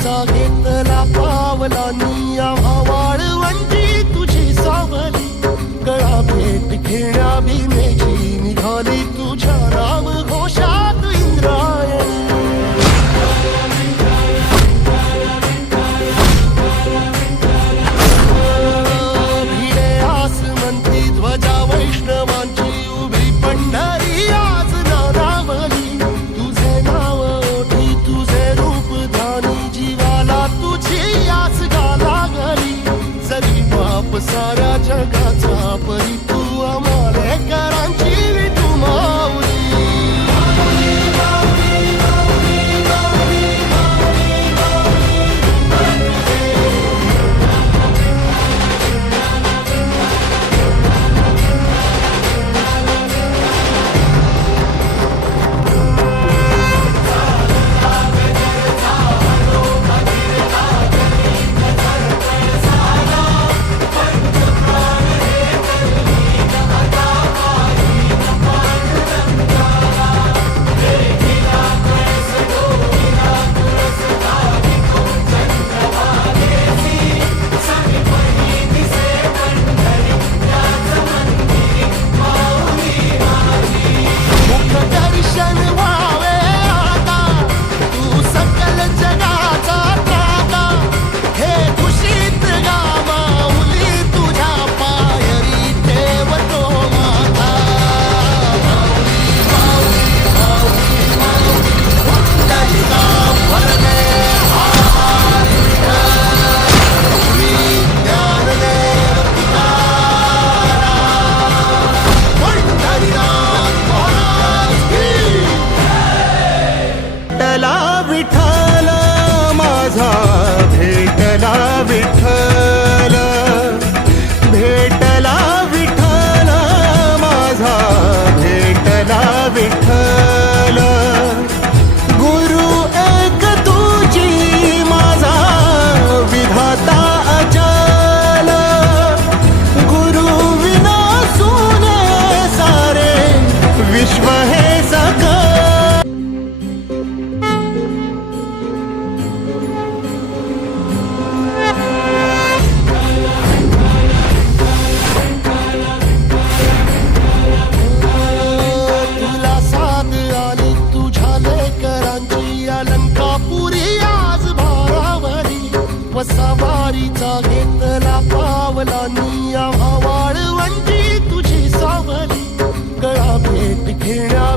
सवारीचा घेतला पावलांनी आम्हा वाळवंटी तुझी सावली गळा भेट घेण्या भीमेची निघाली तुझ्या नाम घोषात इंद्रायणी भिडे आसमंती ध्वजा वैष्णवांची उभी पंढरी आज नानावली तुझे नाव ओठी तुझे रूप ध्यानी जीवाला तुझी आस लागली जरी बाप साऱ्या जगाचा परी तू आम्हालेकरांची तू माऊली विठ्ठल माझा भेटला विठ्ठल भेटला विठ्ठल माझा भेटला विठ्ठल गुरु एक तुझी माझा विधाता अचल गुरु विना सुने सारे विश्व हे सकल सवारीचा घेतला पावलांनी आम्हा वाळवंटी तुझी सावली गळा भेट घेण्या